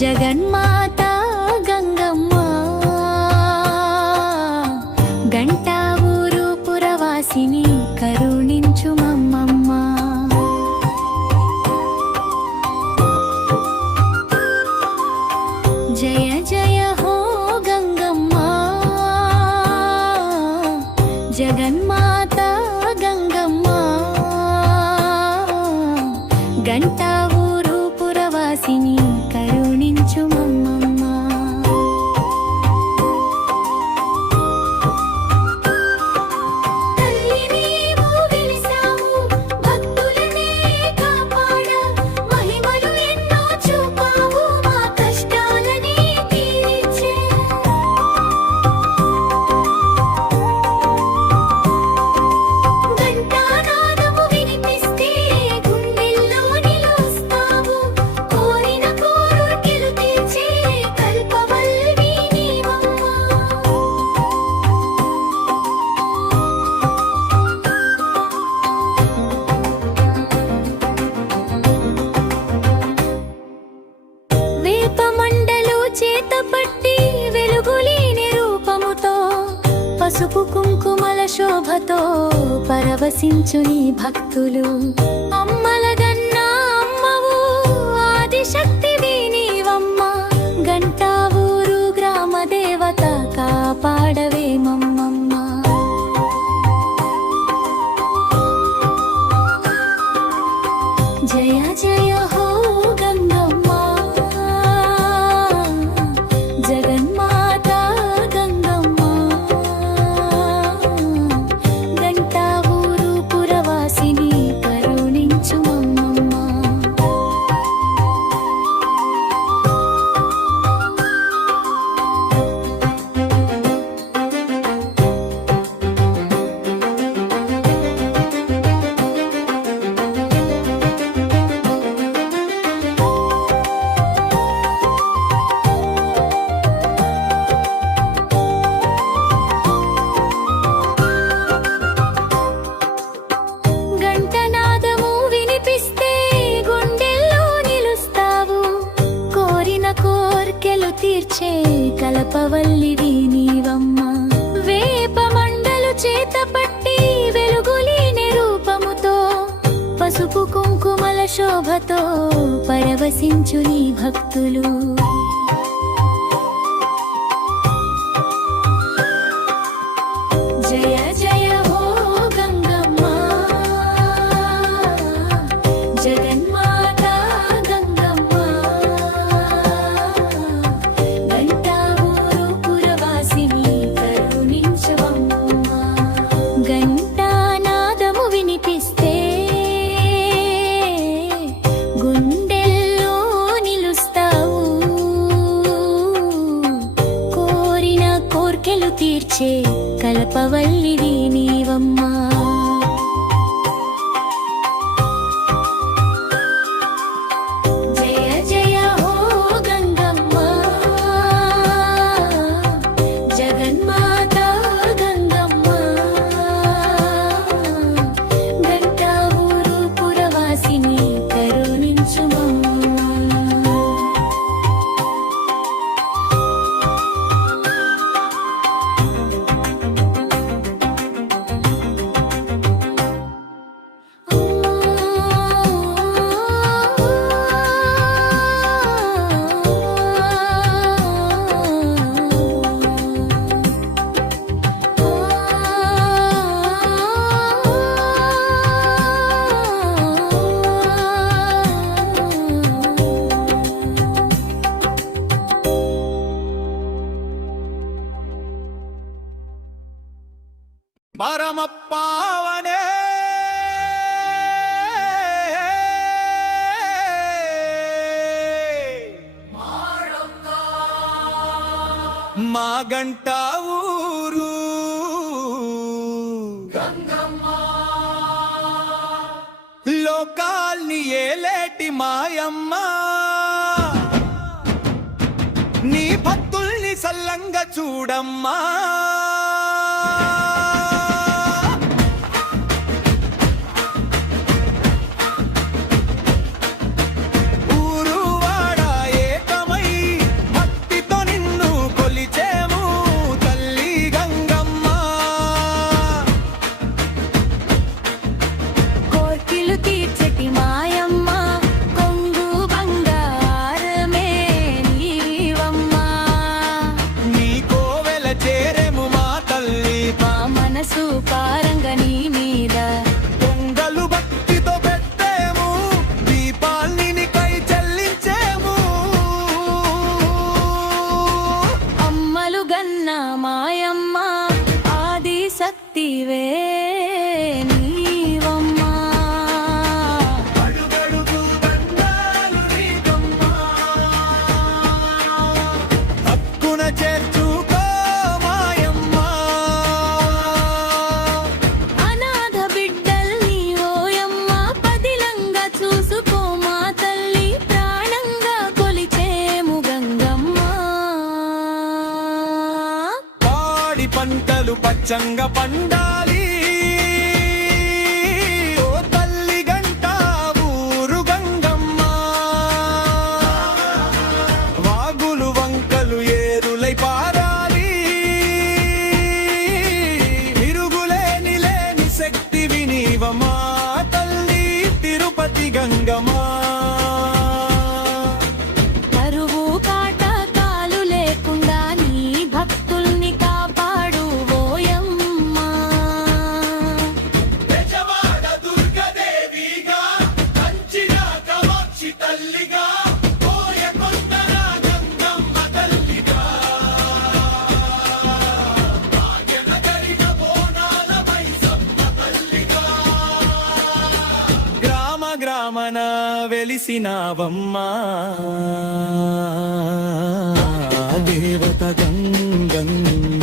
జగన్మాత గంగమ్మ గంటా ఊరు పురవాసిని కరుణించు మమ్మమ్మ. జయ జయ హో గంగమ్మ జగన్మాత గంగమ్మ గంటా ఊరు పురవాసిని కరుణించు మమ్మమ్మ. తల్లి నీవు వెలిసావు భక్తులనే కాపాడ మహిమలు ఎన్నో చూపావు మా కష్టాలని తీర్చే. ఘంటానాదము వినిపిస్తే గుండెల్లో నిలుస్తావు కోరిన కోరికలు తీర్చే కల్పవల్లి నీవమ్మ. వేపమండలు చేతపట్టి వెలుగులేని రూపముతో పసుపు కుంకుమల శోభతో పరవశించు నీ భక్తులు. అమ్మలగన్నా అమ్మవు ఆదిశక్తివి నీవమ్మ గంటా ఊరు గ్రామ దేవత కాపాడవే మమ్మమ్మ. జయ జయ హో గంగమ్మ జగన్మాత గంగమ్మ గంటా ఊరు పురవాసిని కరుణించు మమ్మమ్మ. గంటనాదము వినిపిస్తే గుండెల్లో నిలుస్తావు కోరిన కోర్కెలు తీర్చే కలపవల్లివి నీవమ్మ. వేపమండలు చేతపట్టి వెలుగులేని రూపముతో పసుపు కుంకుమల శోభతో పరవశించు నీ భక్తులు. జయ జయ హో గంగమ్మ జగన్మాత గంగమ్మ గంటా ఊరు పురవాసిని కరుణించవమ్మ. ఘంటానాదము వినిపిస్తే గుండెల్లో నిలుస్తావు కోరిన కోర్కెలు తీర్చే కల్పవల్లివి నీవమ్మ. జయ జయ హో గంగమ్మ జగన్మాత గంగమ్మ గంటా ఊరు పురవాసిని కరుణించు మమ్మమ్మ. పరమపావనే మా గంటా ఊరు లోకాల్ని ఏలేటి మాయమ్మ నీ భక్తుల్ని సల్లంగా చూడమ్మా. ఊరు వాడ ఏకమై పంటలు పచ్చంగా పండాలి. ఓ తల్లి గంట ఊరు గంగమ్మ, వాగులు వంకలు ఏరులై పారాలి. తిరుగులేని లేని శక్తివి నీవమా తల్లి తిరుపతి గంగమ్మ. కరువు కాటకాలు లేకుండా నీ భక్తుల్ని కాపాడు ఓయమ్మ. బెజవాడ దుర్గదేవిగా, కంచిన కామాక్షి తల్లిగా, కోయకొండల గంగమ్మ తల్లిగా, భాగ్యనగరిన బోనాల మైసమ్మ తల్లిగా, గ్రామ గ్రామన వెలిసినావమ్మా దేవత గంగమ్మ.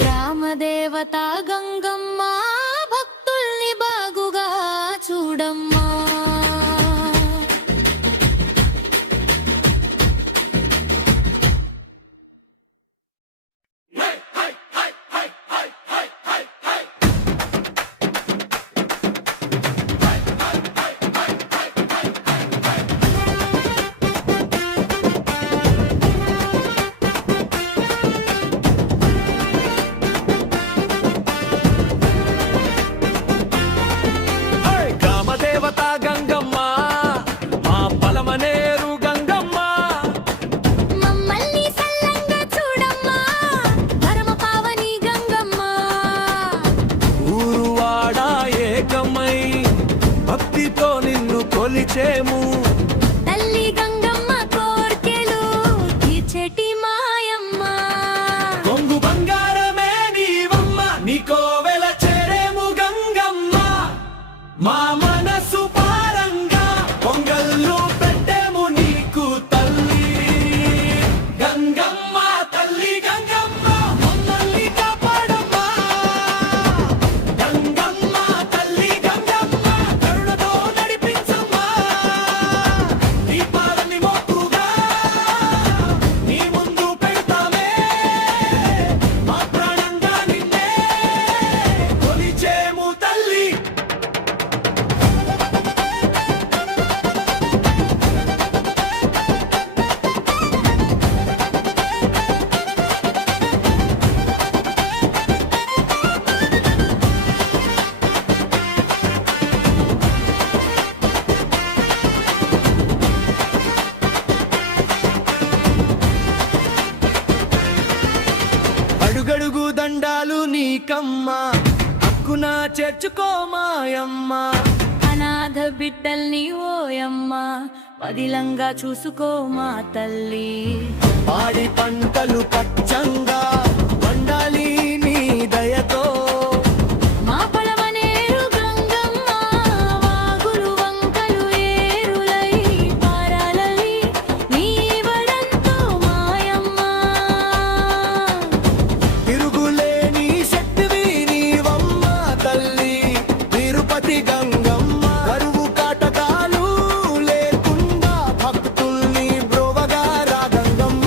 గ్రామదేవత గంగమ్మ భక్తుల్ని బాగుగా చూడమ్మా. గ్రామదేవత గంగమ్మ, మా పలమనేరు గంగమ్మ, మమ్మల్ని సల్లంగా చూడమ్మా పరమ పావని గంగమ్మ. ఊరువాడ ఏకమై భక్తితో నిన్ను కొలిచేము. తల్లి గంగమ్మ కోర్కెలు తీర్చేటి మాయమ్మ. కొంగు బంగారమే నీవమ్మ, నీకోవెల చేరేము గంగమ్మ. మా మనసు పారంగా పొంగల్లు పెట్టేము నీకు తల్లి గంగమ్మ. తల్లి గంగమ్మ మమ్మల్ని కాపాడమ్మా. గంగమ్మ తల్లి గంగమ్మ కరుణతో నడిపించమ్మా. దీపాలని మోకుగా నీ ముందు పెడతామే, మా ప్రాణంగా నిన్నే కొలిచేము తల్లి. అడుగడుగు దండాలు నీకమ్మ, హక్కున చేర్చుకోమాయమ్మ. అనాథ బిడ్డల్ని ఓయమ్మ పదిలంగా చూసుకో మా తల్లి. పాడి పంటలు పచ్చంగా పండాలి నీ దయతో. మా పలమనేరు గంగమ్మ వాగులు వంకలు ఏరులై పారాలవి నీ వరంతో మాయమ్మ. తిరుగులేని శక్తివి నీవమ్మ తల్లి తిరుపతి గంగమ్మ. కరువు కాటకాలు లేకుండా భక్తుల్ని బ్రోవగా రా గంగమ్మ.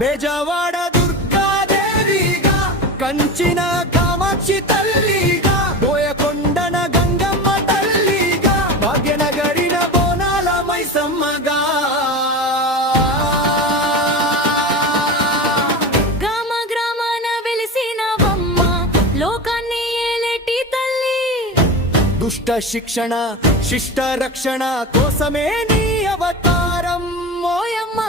బెజవాడ దుర్గాదేవిగా, కంచిన కామాక్షి తల్లిగా, బోయకొండన గంగమ్మ తల్లిగా, భాగ్యనగరిన బోనాల మైసమ్మగా. గ్రామ గ్రామాన వెలిసినవమ్మ లోకాన్ని ఏలేటి తల్లి. దుష్ట శిక్షణ శిష్ట రక్షణ కోసమే నీ అవతారం ఓయమ్మ.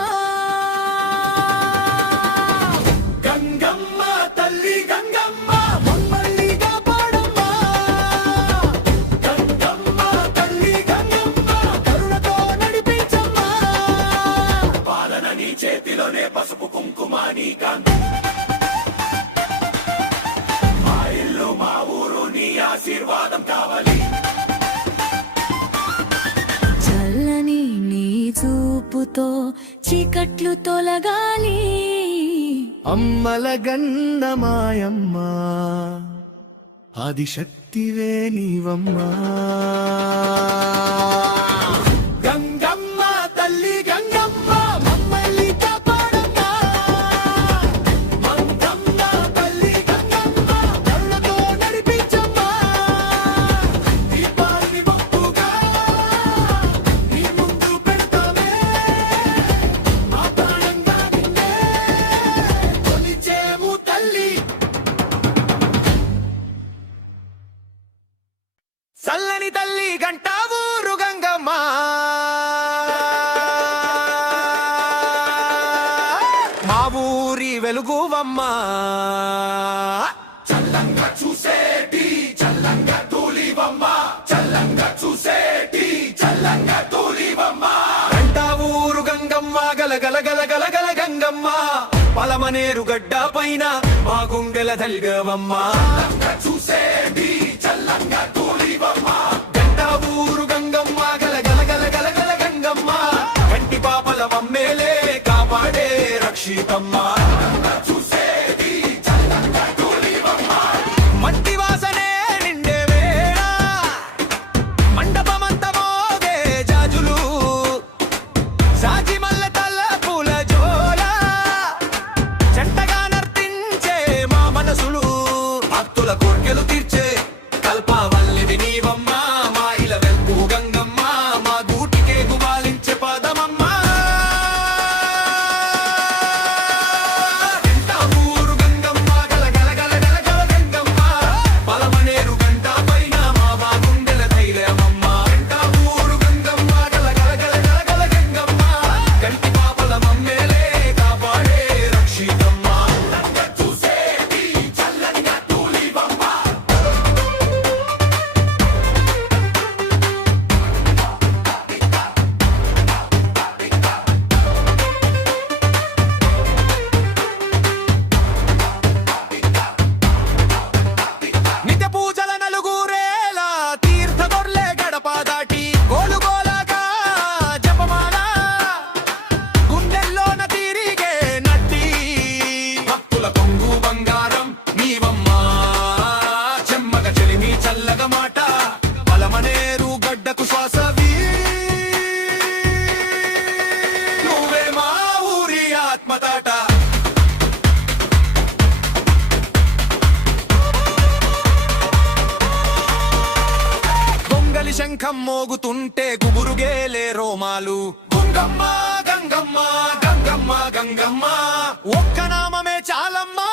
గంగమ్మ తల్లి గంగమ్మ మమ్మల్ని కాపాడమ్మా. గంగమ్మ తల్లి గంగమ్మ కరుణతో నడిపించమ్మా. పాలన నీ చేతిలోనే పసుపు కుంకుమ నీ కాంతి. మా ఇల్లు మా ఊరు నీ ఆశీర్వాదం కావాలి. చల్లని నీ చూపుతో చీకట్లు తొలగాలి. అమ్మల గన్నమాయమ్మ ఆదిశక్తి శక్తివే నీవమ్మా. గంగమ్మ తల్లి గంగమ్మ మమ్మల్ని కాపాడమ్మా. మంగమ్మ తల్లి గంగమ్మ కళ్ళతో నడిపించమ్మా. దీపాల్ని మొక్కుగా నీ ముందు పెడతామే. మా ప్రాణంగా నిన్నే కొలిచేము తల్లి. చల్లని తల్లి గంట ఊరు గంగమ్మ, మా ఊరి వెలుగువమ్మ. చల్లంగా చూసేటి చల్లంగా తూలివమ్మ, చల్లంగా చూసేటి చల్లంగా తూలివమ్మ. గంట ఊరు గంగమ్మ గలగల గలగల గల గంగమ్మ, పలమనేరు గడ్డ పైన మా గుండెల తల్గవమ్మ. చల్లంగా చూసేటి చల్లంగా తూలివమ్మ, గంట ఊరు గంగమ్మ గలగల గలగల గల గంగమ్మ, కంటి పాపల మమ్మేలే కాపాడే రక్షితమ్మ. చూసేటి చల్లంగా తూలివమ్మ. మట్టి వాసనే నిండే వేళ మండపమంత మోగే జాజులు, సాజి మల్ల తల్ల పూల జోల, జంటగా నర్తించే మా మనసులు, భక్తుల కోర్కెలు తీర్చే కల్పవల్లివి నీవమ్మ. మా ఇల వెల్పు గంగమ్మ, మా గూటికే గుబాలించే పదమమ్మ. గంట ఊరు గంగమ్మ గలగల గలగల గల గంగమ్మ, పలమనేరు గంట పైన మా గుండెల ధైర్యమమ్మ. గంట ఊరు గంగమ్మ గలగల గలగల గల గంగమ్మ, కంటి పాపల మమ్మేలే కాపాడే రక్షితమ్మ. చూసేటి చల్లంగా తూలివమ్మ. నిత్య పూజల నలుగురేల తీర్థ దొర్లే గడప దాటి గోలుగోలగా జపమాల, గుండెల్లోన తిరిగే నట్టి, భక్తుల కొంగు బంగారం నీవమ్మ. చెమ్మగ చెలిమి చల్లగ మాట, బలమనేరు గడ్డకు శ్వాసవి, నువ్వే మా ఊరి ఆత్మతాట. గొంగలి శంఖం మోగుతుంటే గుబురుగేలే రోమాలు, గుంగమ్మ గంగమ్మ గంగమ్మ గంగమ్మ ఒక్క నామమే చాలమ్మా.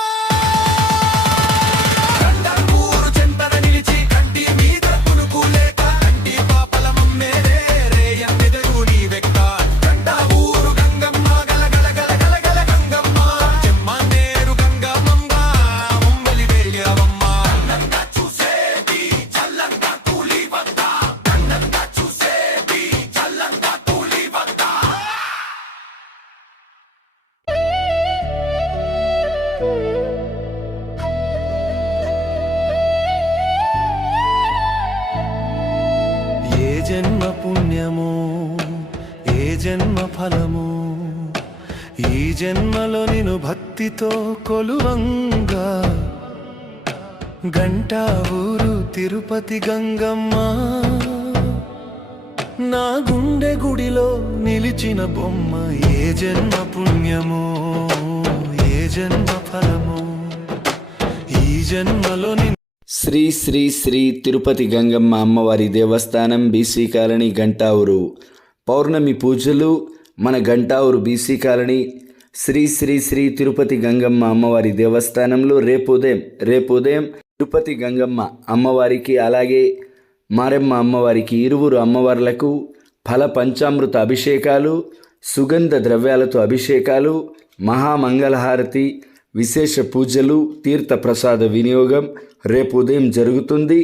ఊరు చెంతన నిలిచి కంటి మీద కునుకు లేక, కంటి పాపల మమ్మేరే రేయన్నెదరు నీ వెక్క. గంట ఊరు గంగమ్మ గలగల గలగల గల గంగమ్మ, చెమ్మనేరు గంగమ్మ ముంబలి వేయవమ్మ. చూసేటి చల్లంగా తూలివమ్మ, కన్నంగా చూసేటి చల్లంగా తూలివమ్మ. ఏ జన్మ పుణ్యమో ఏ జన్మ ఫలమో, ఈ జన్మలో నిన్ను భక్తితో కొలువంగా, గంట ఊరు తిరుపతి గంగమ్మ, నా గుండె గుడిలో నిలిచిన బొమ్మ. ఏ జన్మ పుణ్యమో ఏ జన్మ ఫలమో, ఈ జన్మలో శ్రీ శ్రీ శ్రీ తిరుపతి గంగమ్మ అమ్మవారి దేవస్థానం బీసీ కాలనీ గంటావురు పౌర్ణమి పూజలు మన గంటావురు బీసీ కాలనీ శ్రీ శ్రీ శ్రీ తిరుపతి గంగమ్మ అమ్మవారి దేవస్థానంలో రేపు ఉదయం తిరుపతి గంగమ్మ అమ్మవారికి అలాగే మారెమ్మ అమ్మవారికి ఇరువురు అమ్మవార్లకు ఫల పంచామృత అభిషేకాలు, సుగంధ ద్రవ్యాలతో అభిషేకాలు, మహామంగళహారతి, విశేష పూజలు, తీర్థ ప్రసాద వినియోగం రేపు ఉదయం జరుగుతుంది.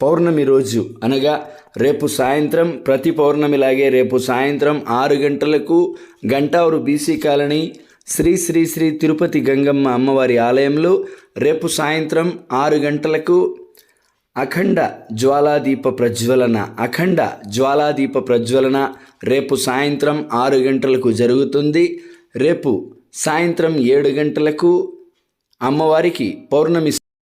పౌర్ణమి రోజు అనగా రేపు సాయంత్రం, ప్రతి పౌర్ణమిలాగే రేపు సాయంత్రం 6 గంటలకు గంటావురు బీసీ కాలనీ శ్రీ శ్రీ శ్రీ తిరుపతి గంగమ్మ అమ్మవారి ఆలయంలో రేపు సాయంత్రం 6 గంటలకు అఖండ జ్వాలాదీప ప్రజ్వలన రేపు సాయంత్రం 6 గంటలకు జరుగుతుంది. రేపు సాయంత్రం 7 గంటలకు అమ్మవారికి పౌర్ణమి